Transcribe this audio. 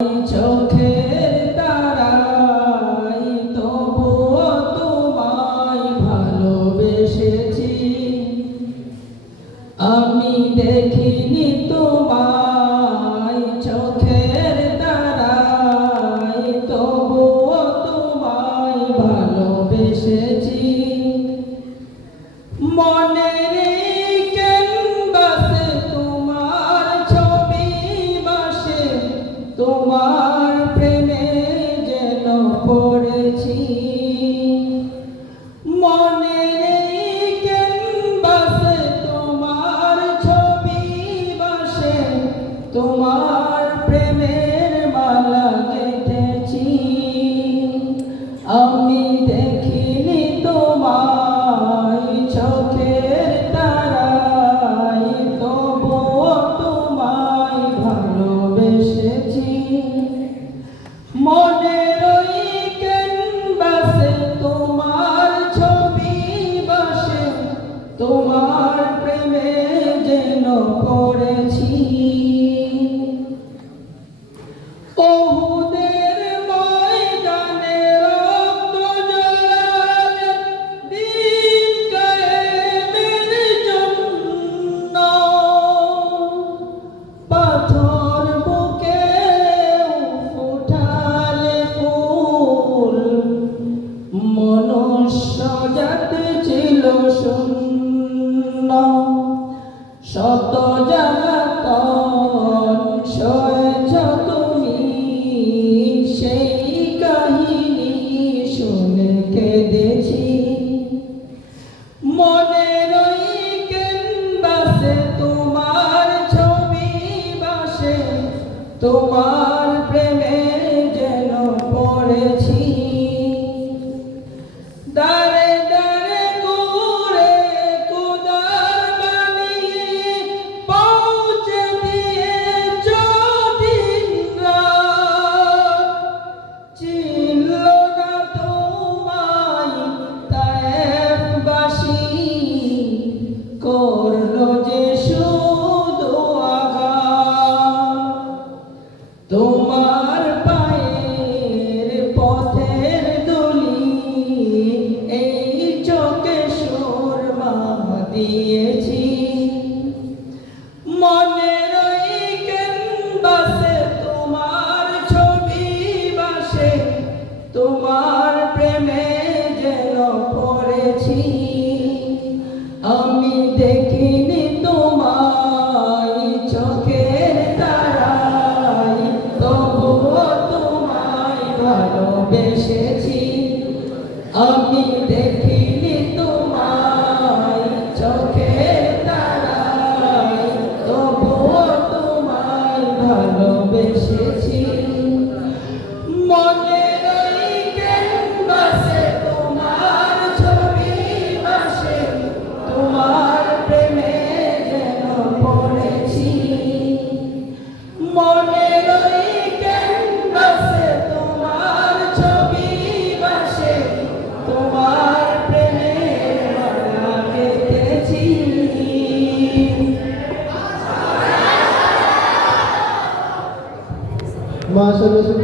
চোখের তারাই তবুও তোমায় ভালোবেসেছি। আমি দেখিনি তোমায় চোখের তারাই তবুও তোমায় ভালোবেসেছি। মনের ক্যানভাসে তোমার ছবি বাসে তোমার প্রেমে যেন পড়েছি। মনের ক্যানভাসে তোমার ছবি বাসে তোমার প্রেমের মালা গেঁথেছি। আমি দেখিনি তোমায় চোখের তারাই তবুও তোমায় ভালোবেসেছি। মনের ওই ক্যানভাসে তোমার ছবি বাসে তোমার প্রেমে যেন পড়েছি। ওহুদের ময়দানে রক্ত ঝরালে দিন কায়েমের জন্য, পাথর বুকে ফোটালে ফুল, মনুষ্য জাতি ছিল শূন্য। শত জ্বালাতন সয়েছ তুমি, সেই কাহিনী শুনে কেঁদেছি। মনের ওই ক্যানভাসে তোমার ছবি বাসে তোমার প্রেমে যেন পড়েছি। দাঁড়ে দাঁড়ে ঘুরে খোদার বাণী পৌঁছে দিয়েছ দিন-রাত। চিনল না তোমায় তায়েফবাসী, করলো যে শুধু আঘাত। তোমার পায়ের পথের ধুলি এই চোখে সুরমা দিয়েছি। মনের ওই ক্যানভাসে তোমার ছবি বাসে তোমার প্রেমে যেন পড়েছি। আমি দেখিনি তোমায় চোখের তারাই তবুও তোমায় ভালোবেসেছি। আমি দেখিনি তোমায় চোখের তারাই তবুও তোমায় ভালোবেসেছি। মনের ওই ক্যানভাসে তোমার ছবি বাসে তোমার প্রেমে যেন পড়েছি। মনের ওই ক্যানভাসে তোমার ছবি বাসে তোমার প্রেমে মালা গেঁথেছি। মাশাআল্লাহ।